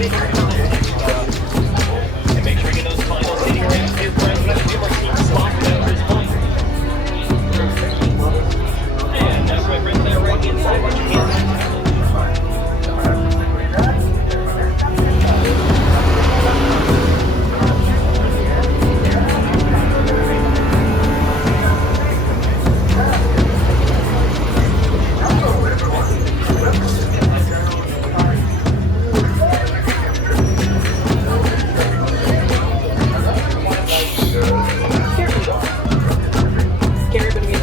And make sure you get those final seating arrangements to your friends. We've got a few more seats locked at this point. And that's my friends there right inside. Put your hands up.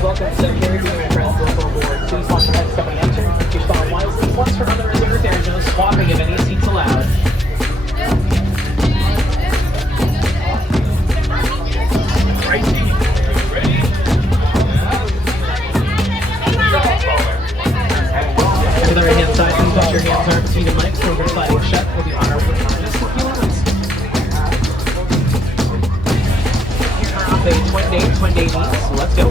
Welcome to Carrie Being my friends. Welcome aboard. Please watch the head step and enter. Keep following wisely. Once for other reserve, there is no swapping of any seats allowed. Right seat. Ready? To the right hand side, please watch your hands, arms, feet, and legs. Over sliding shut. We'll be on our way in just a few moments. Here are off a twin day meet. So let's go.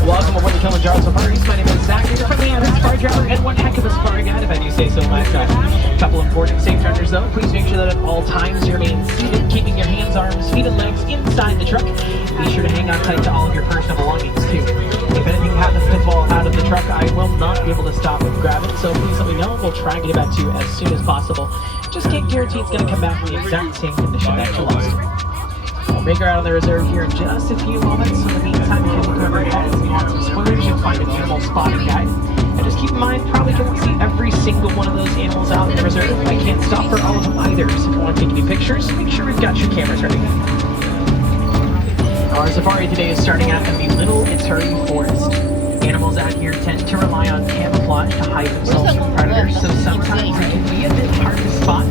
Welcome aboard the Kilimanjaro Safaris. My name is Zach. You're from the average safari driver and one heck of a safari guide, if I do say so myself. A couple important safety measures though. Please make sure that at all times you remain seated, keeping your hands, arms, feet, and legs inside the truck. Be sure to hang on tight to all of your personal belongings too. If anything happens to fall out of the truck, I will not be able to stop and grab it, so please let me know and we'll try and get it back to you as soon as possible. Just can't guarantee it's going to come back in the exact same condition that you lost. We'll make her out of the reserve here in just a few moments. In the meantime, if you look over your heads and you want some spoilers, you'll find an animal spotting guide. And just keep in mind, probably can't see every single one of those animals out in the reserve. I can't stop for all of them either. So if you want to take any pictures, make sure we've got your cameras ready. Our safari today is starting out in the Little Ituri Forest. Animals out here tend to rely on camouflage to hide themselves from predators, so sometimes it can be a bit hard to spot.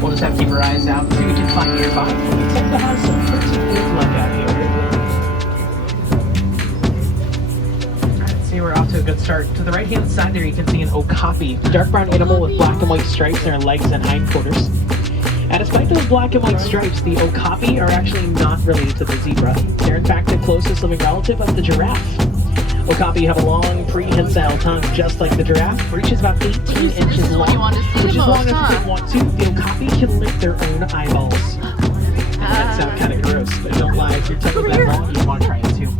We'll just have to keep our eyes out, see what we can find nearby. We tend to have some pretty good luck out here. Alright, see, we're off to a good start. To the right-hand side there, you can see an okapi, a dark brown animal with black and white stripes in their legs and hindquarters. And despite those black and white stripes, the okapi are actually not related to the zebra. They're in fact the closest living relative of the giraffe. Okapi have a long, prehensile tongue, just like the giraffe, reaches about 18 inches long, which is long enough if they want to. The okapi can lick their own eyeballs. That sounds kind of gross, but don't lie, if your tongue is that long, you want to try it too.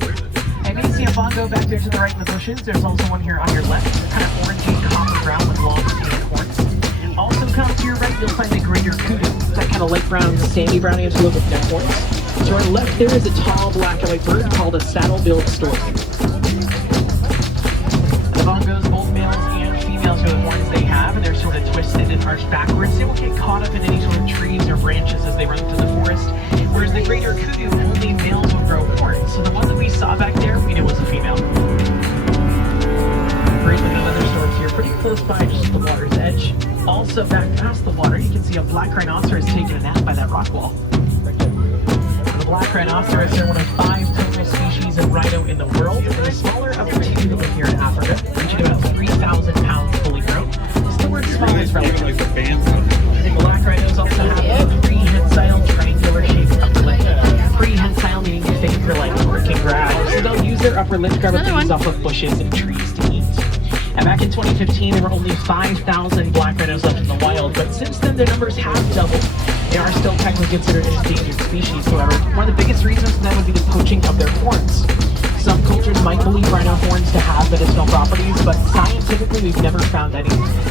And you can see a bongo back there to the right in the bushes. There's also one here on your left, kind of orangey copper brown with long skinny horns. Also come to your right, you'll find a greater kudu, that kind of light brown, sandy brownie as well with no horns. To our left, there is a tall black and white bird called a saddle-billed stork. The bongos, both males and females, are the horns they have, and they're sort of twisted and arched backwards. They won't get caught up in any sort of trees or branches as they run through the forest. Whereas the greater kudu, only males will grow horns. So the one that we saw back there, we knew was a female. Great with another stork here, pretty close by, just at the water's edge. Also back past the water, you can see a black rhinoceros taking a nap by that rock wall. The black rhinoceros are one of 5 total species of rhino in the world, and the smaller of the 2 that live here in Africa, reaching about 3,000 pounds fully grown. Still word small is relative. The black rhinos also have a prehensile triangular shaped upper lip. Prehensile meaning things are like working grass, so they'll use their upper lip to grab things off of bushes and trees to eat. And back in 2015, there were only 5,000 black rhinos left in the wild, but since then their numbers have doubled. They are still technically considered an endangered species, however. One of the biggest reasons for that would be the poaching of their horns. Some cultures might believe rhino horns to have medicinal properties, but scientifically we've never found any.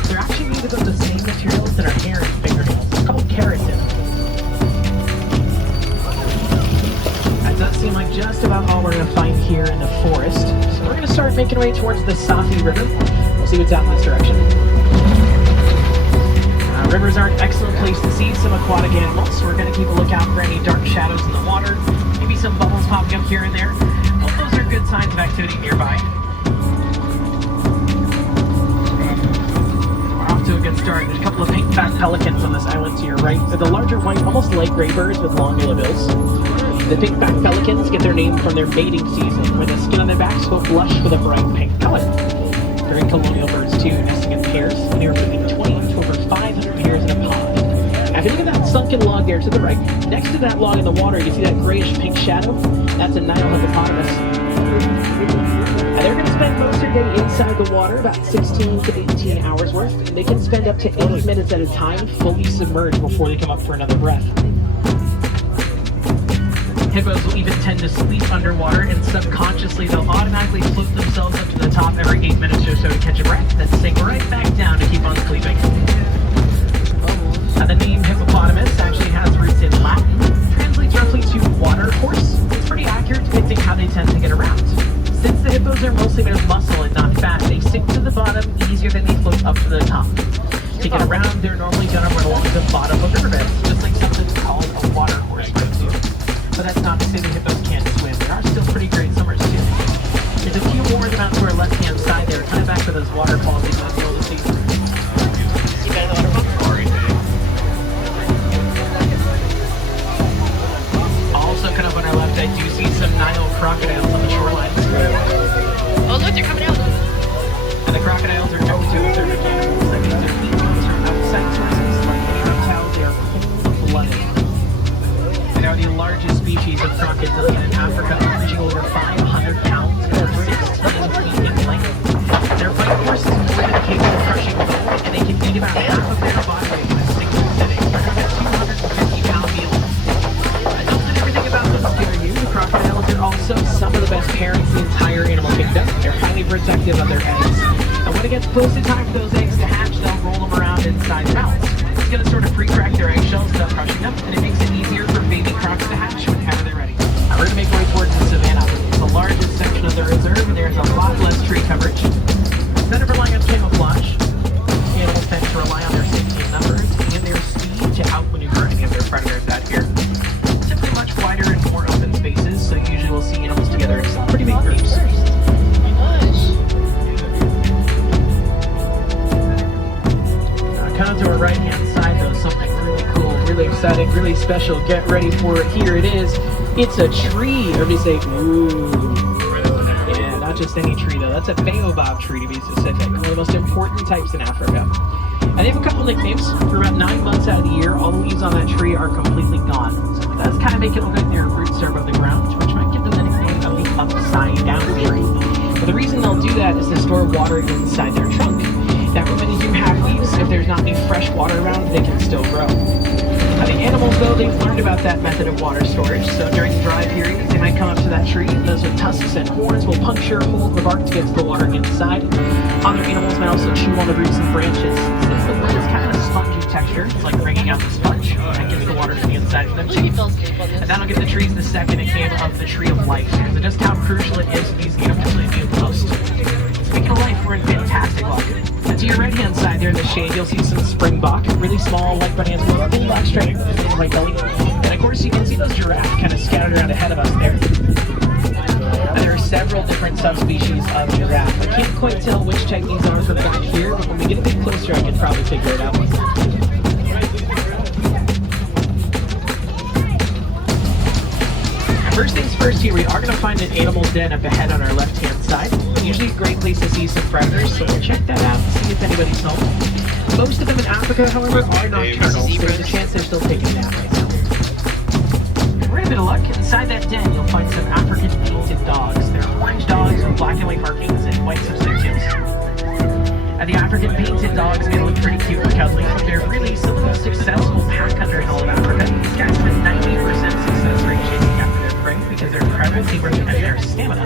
They're actually made of the same materials that our hair and fingernails. It's called keratin. That does seem like just about all we're going to find here in the forest. So we're going to start making our way towards the Safi River. We'll see what's out in this direction. Rivers are an excellent place to see some aquatic animals, so we're going to keep a lookout for any dark shadows in the water, maybe some bubbles popping up here and there. Well, those are good signs of activity nearby. We're off to a good start. There's a couple of pink-backed pelicans on this island to your right. They're the larger white, almost light gray birds with long yellow bills. The pink-backed pelicans get their name from their mating season, when the skin on their backs will blush with a bright pink color. Very colonial birds too, nesting in pairs, anywhere between 20 to over 500 pairs in a pod. Now if you look at that sunken log there to the right, next to that log in the water, you see that grayish pink shadow? That's a Nile hippopotamus. And they're going to spend most of their day inside the water, about 16 to 18 hours worth, and they can spend up to 8 minutes at a time fully submerged before they come up for another breath. Hippos will even tend to sleep underwater, and subconsciously they'll automatically float themselves up to the top every 8 minutes or so to catch a breath, then sink right back down to keep on sleeping. The name hippopotamus actually has roots in Latin, translates roughly to water horse. It's pretty accurate depicting how they tend to get around. Since the hippos are mostly made of muscle and not fat, they sink to the bottom easier than they float up to the top. To get around, they're normally going to run along the bottom of riverbeds, just like something called a water horse would do. But that's not to say the hippos can't swim. There are still pretty great swimmers too. There's a few more down to our left-hand side there, kind of back to those waterfalls you might be able to see. See better than waterfall? Also, kind of on our left, I do see some Nile crocodiles on the shoreline. Oh, look, they're coming out. And the crocodiles are known to observant animals. That means their meat comes from outside sources. Like reptiles, they are cold-blooded. They are the largest species of crocodilian in Africa, reaching over 500 pounds and 16 feet in length. Their bite force is more than capable of crushing bone, and they can eat about half of their body weight in a single sitting. They're about 250-pound meal. The crocodiles are also some of the best parents in the entire animal kingdom. They're highly protective of their eggs. And when it gets close to time for those eggs to hatch, they'll roll them around inside mouths. It's going to sort of pre-crack their eggshells without crushing them, and it makes it easier for baby crocs to hatch whenever they're ready. Now we're going to make our way towards the savannah. It's the largest section of the reserve, and there's a lot less tree coverage. Instead of relying on camouflage, animals tend to rely on their safety in numbers and their speed to outmaneuver any of their predators out here. Much wider and more open spaces, so usually we'll see animals together in some pretty big groups. Kind of to our right-hand side, though, something really cool, really exciting, really special. Get ready for it. Here it is. It's a tree. Everybody say, ooh. Yeah, not just any tree, though. That's a baobab tree, to be specific. One of the most important types in Africa. And they have a couple nicknames. For about 9 months out of the year, all the leaves on that tree are completely gone. So it does kind of make it look like their roots are above the ground, which might give them the nickname of the upside-down tree. But the reason they'll do that is to store water inside their trunk. That way when they do have leaves, if there's not any fresh water around, they can still grow. Now the animals, though, they've learned about that method of water storage. So during dry periods, they might come up to that tree, and those with tusks and horns will puncture a hole in the bark to get the water inside. Other animals might also chew on the roots and branches. Since the wood is kind of a spongy texture, it's like wringing out the sponge, that gets the water to the inside for them too. And that'll give the trees the second name of the tree of life. So just how crucial it is for these animals to need the most. Speaking of life, we're in fantastic luck. And to your right-hand side there in the shade, you'll see some springbok, really small, like bananas with a little black stripe in the right belly. And of course, you can see those giraffes kind of scattered around ahead of us there. And there are several different subspecies of giraffe. I can't quite tell which type these are from back here, but when we get a bit closer, I can probably figure it out. First things first here, we are going to find an animal den up ahead on our left-hand side. Usually a great place to see some predators, so we'll check that out and see if anybody's home. Most of them in Africa, however, are nocturnal, so there's a chance they're still taking a nap right now. We're in a bit of luck. Inside that den, you'll find some African painted dogs. They're orange dogs with black and white markings and white tips of their tails. The African painted dogs, they look pretty cute and cuddly, but they're really some of the most successful pack hunters in all of Africa. These guys have a 90% success rate chasing after their prey because they're incredible keepers and their stamina.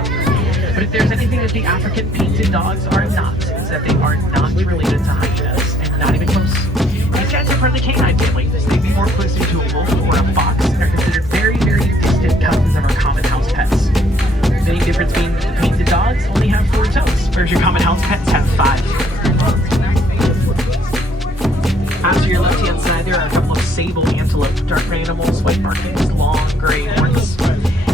But if there's anything that the African painted dogs are not, it's that they are not related to hyenas, and not even close. These guys are part of the canine family, so they'd be more closer to a wolf or a fox, and are considered very, very distant cousins of our common house pets. The main difference being that the painted dogs only have 4 toes, whereas your common house pets have 5. Out to your left-hand side, there are a couple of sable antelope, dark gray animals, white markings, long gray horns.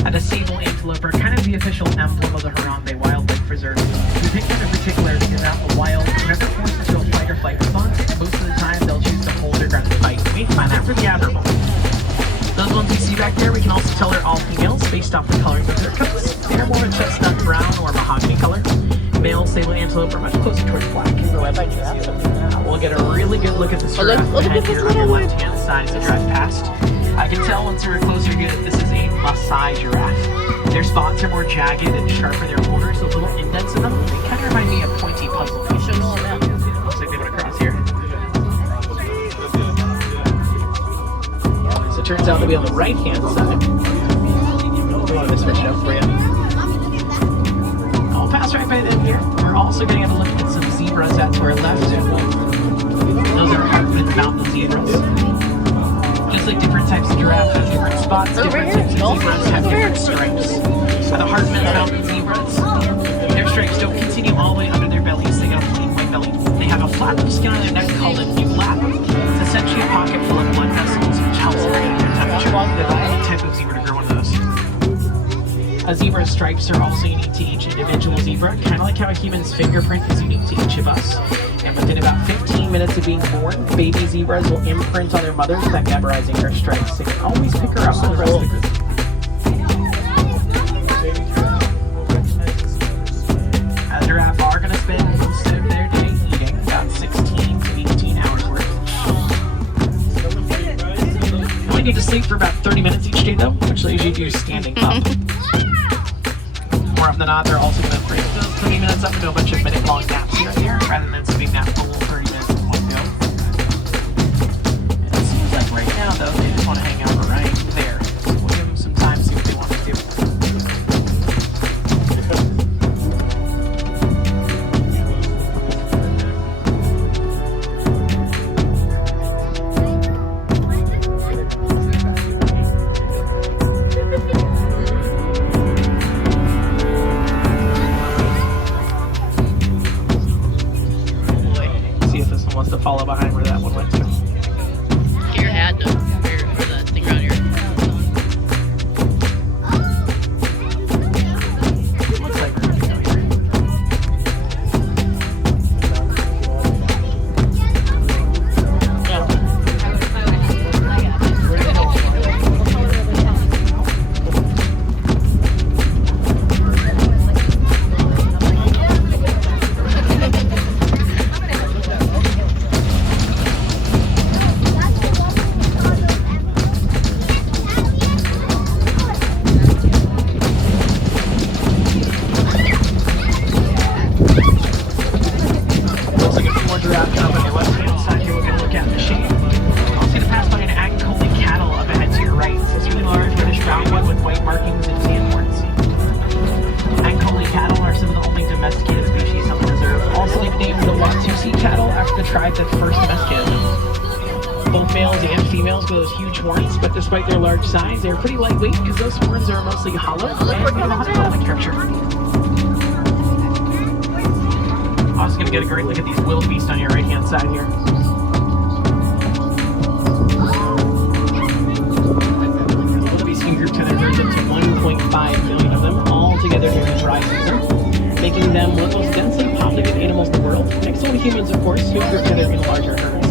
The sable antelope are kind of the official emblem of the Harambe Wildlife Preserve. We pick them in particular because out in the wild, whenever forced into a fight or flight response, most of the time they'll choose to hold their ground and fight. We find that pretty admirable. Those ones you see back there, we can also tell are all females based off the coloring of their coats. They're more a chestnut brown or mahogany color. Male sable antelope are much closer towards black. We'll get a really good look at the giraffe head here on your left-hand side as it drives past. I can tell once we're closer here that this is a Maasai giraffe. Their spots are more jagged and sharp in their corners, those little indents in them. They kind of remind me of pointy puzzle pieces. Looks like they went across here. So it turns out to be on the right-hand side. I'll switch it up for you. I'll pass right by them here. We're also going to have a look at some zebras to our left. Those are Hartman Mountain zebras. Just like different types of giraffes have different spots, different types of zebras have different stripes. The Hartman Mountain zebras, their stripes don't continue all the way under their bellies. They got a plain white belly. They have a flap of skin on their neck called a flap. It's essentially a pocket full of blood vessels, which helps regulate their temperature. They're the only type of zebra to grow one of those. A zebra's stripes are also unique to each individual zebra, kind of like how a human's fingerprint is unique to each of us. And within about 15 minutes of being born, baby zebras will imprint on their mothers by memorizing her stripes. They can always pick her up from the rest of the group. A giraffe are going to spend most of their day eating, about 16 to 18 hours worth. You only need to sleep for about 30 minutes each day though, which leaves you to do standing up. More often than not, they're also going to break those 30 minutes up into a bunch of minute-long naps here and there, rather than sitting that full 30 minutes in one go. And it seems like right now, though, they just want to hang out right there. So we'll give them some time to see what they want to do. Wants to follow behind where that one went to. Get your hat though, for that thing around here. Looks like we're going to go here. Both males and females with those huge horns, but despite their large size, they're pretty lightweight because those horns are mostly hollow and they have a hydraulic structure. Also going to get a great look at these wildebeest on your right-hand side here. Wildebeest can group together up to 1.5 million of them, all together during the dry season, making them one of the most densely populated animals in the world. Next to humans, of course, who group together in larger herds.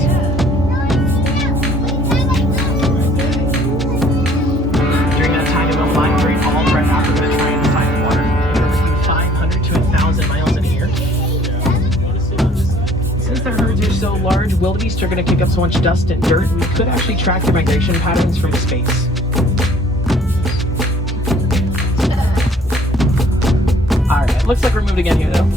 So large, wildebeest are going to kick up so much dust and dirt, we could actually track their migration patterns from space. Alright, looks like we're moving again here though.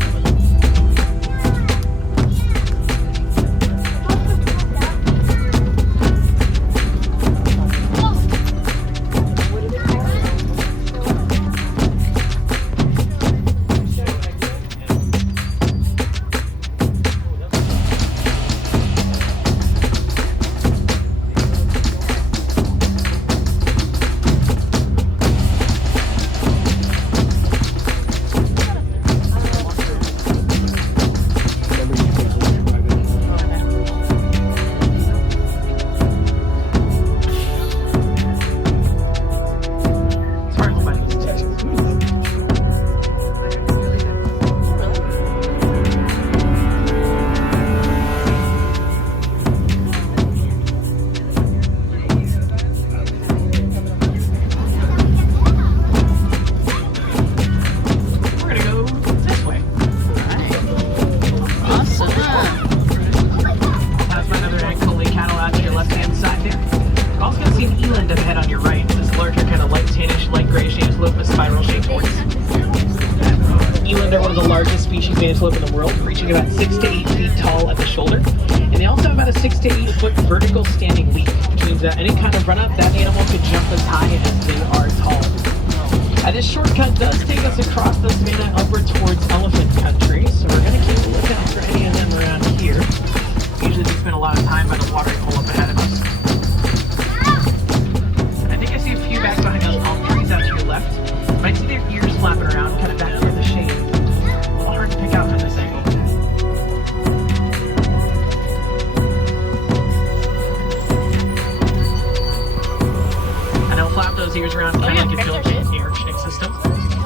6 to 8 foot vertical standing leap, which means that any kind of run up, that animal could jump as high as they are tall. This shortcut does take us across the savanna upward towards elephant country, so we're going to keep a lookout for any of them around here. Usually they spend a lot of time by the watering hole up ahead of us. I think I see a few back behind those palm trees out to your left. Might see their ears flapping around, kind of back near the shade. A little hard to pick out from this angle. I know flap those ears around kind of like a Philippine air check system.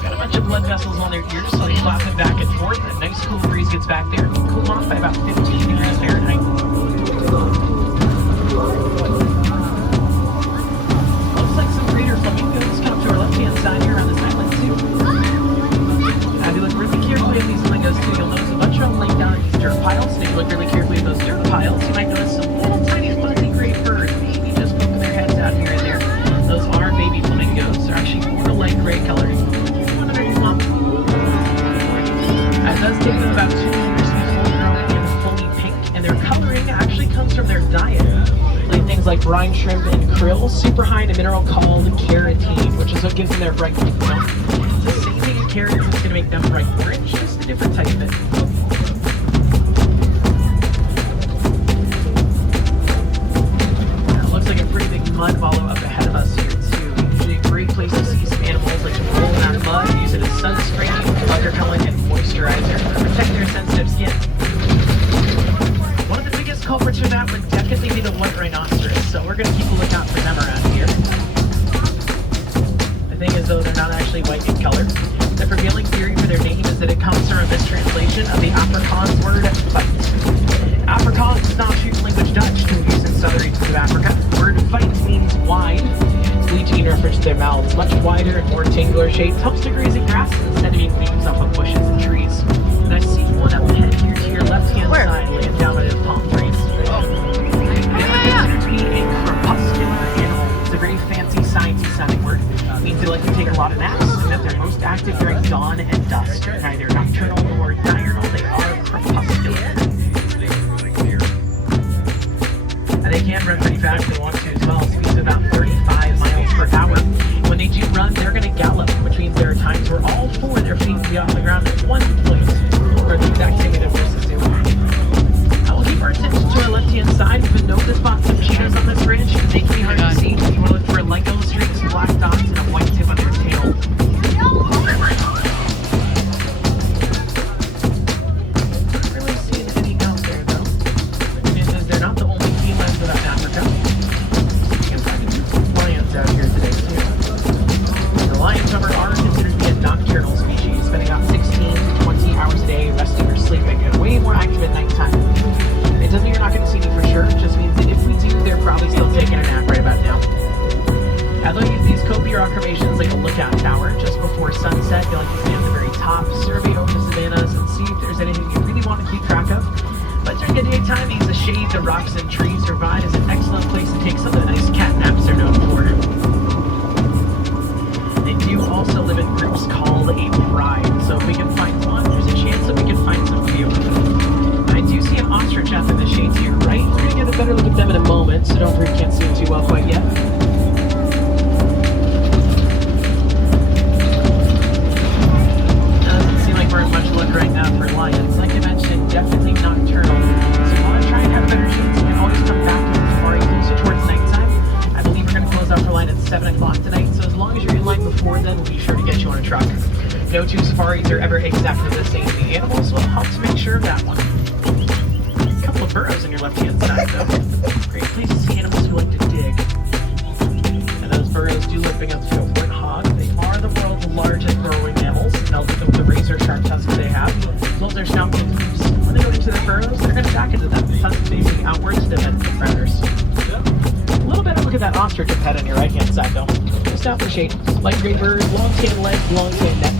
Got a bunch of blood vessels on their ears, so they flap them back and forth. A nice cool breeze gets back there. Cool them off by about 15 degrees Fahrenheit. Looks like some greater flamingos come to our left-hand side here on this island too. Now if you look really carefully at these flamingos too, you'll notice a bunch of them laying down in these dirt piles. And if you look really carefully at those dirt piles, you might notice some little tiny fuzzy gray birds maybe just poking their heads out here and there. Those are baby flamingos. They're actually more light gray colored. It does take them about 2 years to be fully grown and fully pink, and their coloring actually comes from their diet. Like things like brine shrimp and krill, super high in a mineral called carotene, which is what gives them their bright pink tone. It's the same thing in carrots that's going to make them bright orange, just a different type of it. It looks like a pretty big mud wallow up ahead of us here too. Usually a great place to see some animals like to roll in our mud, use it as sunscreen, bug repellent, and moisturizer to protect their sensitive skin. One of the biggest culprits for that would definitely be the white rhinoceros, so we're going to keep a lookout for them around here. The thing is though, they're not actually white in color. The prevailing theory for their name is that it comes from a mistranslation of the Afrikaans word fight. Afrikaans is not true language Dutch, to use in southern regions of Africa. The word fight means wide. Bleaching refers to their mouths, much wider and more rectangular shaped, helps to grazing grass instead of being leaves off of bushes and trees. And I see one up ahead here to your left-hand side, laying down under the palm trees. They are considered to be a crepuscular animal. It's a very fancy, sciencey sounding word. It means they like to take a lot of naps, and that they're most active during dawn and dusk. Neither nocturnal nor diurnal, they are crepuscular. And they can run pretty fast if they want to as well. Speeds of about 35 miles per hour. When they do run, they're going to gallop, which means there are times where all four of their feet will be off the ground in one place, or the exact same way that horses do. I will keep our attention to our left-hand side. We've been known to spot some cheetahs on this ridge. They can be hard to see. You want to look for Lego streaks, black dots, and a white tip on their tail. Not really seeing any out there, though. The news is they're not the only felines without Africa. You can find a few lions out here today, too. The lions, however, are considered to be a nocturnal species, spending about 16 to 20 hours a day resting or sleeping, and way more active at nighttime. It doesn't mean you're not going to see me for sure, it just means that if we do, they're probably still taking a nap right about now. I like to use these copier formations like a lookout tower just before sunset. You like to stand at the very top, survey over the savannas, and see if there's anything you really want to keep track of. But during the daytime, these the shade the rocks and trees provide is an excellent place to take some of the nice cat naps they're known for. They do also live in groups called a pride, so if we can find one, there's a chance that we can find some few. I do see an ostrich up in the shade to your right. We're going to get a better look at them in a moment, so don't worry, can't see them too well quite yet. Doesn't seem like we're in much luck right now for lions. Like I mentioned, definitely nocturnal. So if you want to try and have a better chance, you can always come back to the safari closer towards nighttime. I believe we're going to close off our line at 7 o'clock tonight, so as long as you're in line before then, we'll be sure to get you on a truck. No two safaris are ever exactly the same. The animals will help to make sure of that one. A couple of burrows on your left-hand side, though. Great place to see animals who like to dig. And those burrows do look big enough to go for a hog. They are the world's largest burrowing mammals. They'll look with the razor-sharp tusks they have. Float their snout with hooves. When they go into their burrows, they're going to back into them, sun facing outwards to defend from predators. A little better look at that ostrich head on your right-hand side, though. Just out for shade. Light gray bird, long tan legs, long tan neck.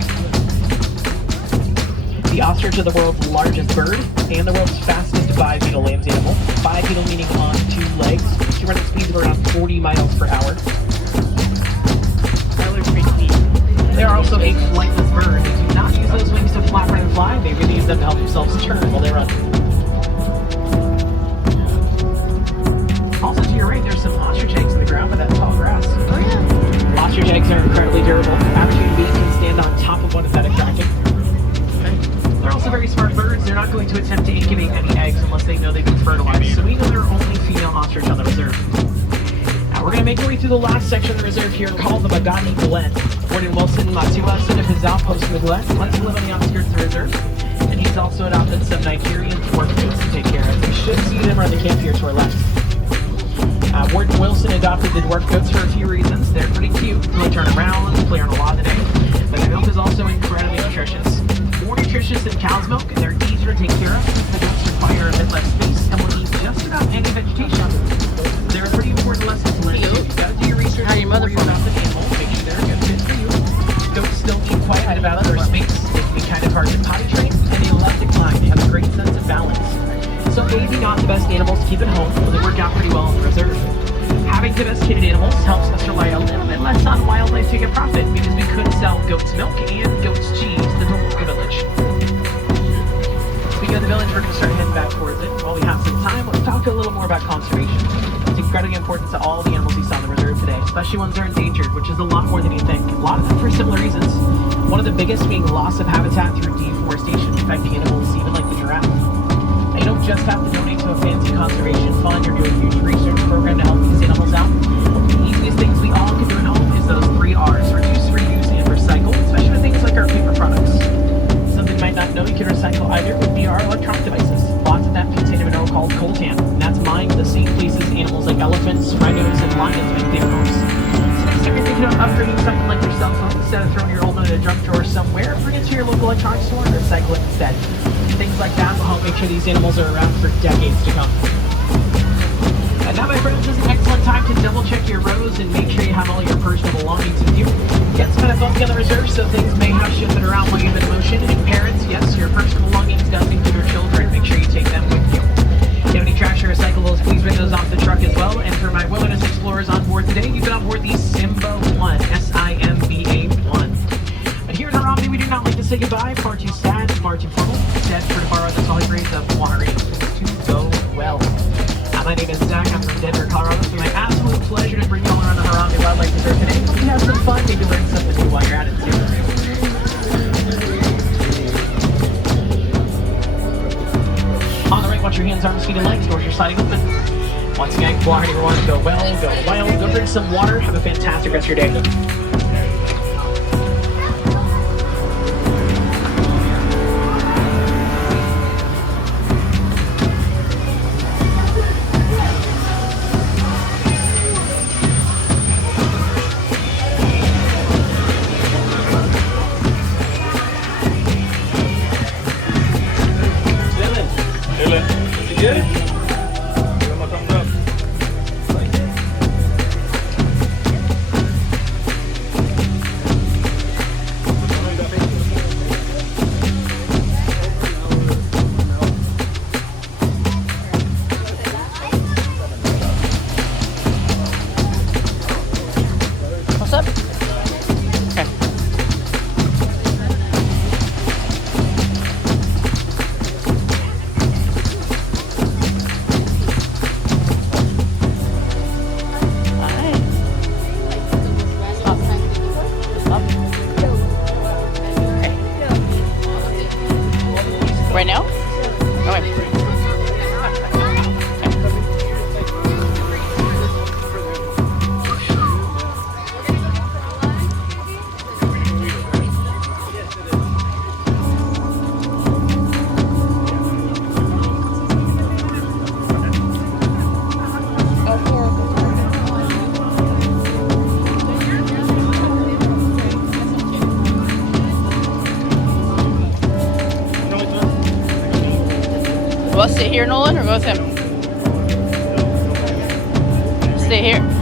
The ostrich is the world's largest bird and the world's fastest bipedal land animal. Bipedal meaning on two legs. It can run at speeds of around 40 miles per hour. That looks pretty neat. They are also a flightless bird. They do not use those wings to flap and fly. They really use them to help themselves turn while they run. going to attempt to incubate any eggs unless they know they've been fertilized. So we know there are only female ostrich on the reserve. Now we're going to make our way through the last section of the reserve here called the Bagani Glen. Born in Wilson, Matua, son of his outpost in the Glen, wants to live on the outskirts of the reserve. And he's also adopted some Nigerian dwarf goats to take care of. You should see them around the camp here to our left. Warden Wilson adopted the dwarf goats for a few reasons. They're pretty cute, they turn around, play on a lot of the day. But the milk is also incredibly nutritious. More nutritious than cow's milk, and they're easier to take care of. The goats require a bit less space and will eat just about any vegetation. They're a pretty important lesson to learn. You've got to do your research before you adopt an animal. Make sure they're a good fit for you. Goats still need quite a bit of other space. They can be kind of hard to potty train, and they love to climb. They have a great sense of balance. So maybe not the best animals to keep at home, but they work out pretty well in the reserve. Having domesticated animals helps us rely a little bit less on wildlife to get profit, because we could sell goat's milk and goat's cheese to the local village. Speaking of the village, we're going to start heading back towards it. While we have some time, let's talk a little more about conservation. It's incredibly important to all the animals you saw in the reserve today, especially ones that are endangered, which is a lot more than you think. A lot of them for similar reasons. One of the biggest being loss of habitat through deforestation, affecting animals even like the giraffe. You don't just have to donate to a fancy conservation fund or do a huge research program to help these animals out. The easiest things we all can do at home is those 3 R's: reduce, reuse, and recycle, especially with things like our paper products. Something you might not know you can recycle either would be our electronic devices. Lots of them contain a mineral called coltan, and that's mined in the same places animals like elephants, rhinos, and lions make their homes. So next time you're thinking of upgrading something like your cell phone, instead of throwing your old one in a junk drawer somewhere, bring it to your local electronics store and recycle it instead. Things like that will help make sure these animals are around for decades to come. And now, my friends, is an excellent time to double check your rows and make sure you have all your personal belongings with you. It gets kind of bumpy on the reserve, so things may have shifted around while you've been in motion. And parents, yes, your personal belongings does include your children. Make sure you take them with you. If you have any trash or recyclables, please bring those off the truck as well. And for my wilderness explorers on board today, you've been on board the Simba 1, S-I-M-B-A 1. But here at Harambe, we do not like to say goodbye. Far too sad, far too formal. Instead, for to borrow the solid phrase of watery to go well. My name is Zach. I'm from Denver, Colorado. It's been my absolute pleasure to bring you all around the Harambe Wildlife Reserve today. Hope you have some fun. Maybe learn something new while you're at it too. On the right, watch your hands, arms, feet, and legs. Doors are sliding open. Once again, go ahead, everyone. Go well, go wild. Go drink some water. Have a fantastic rest of your day. Right now? Okay. We'll sit here, Nolan, or go with him? Stay here.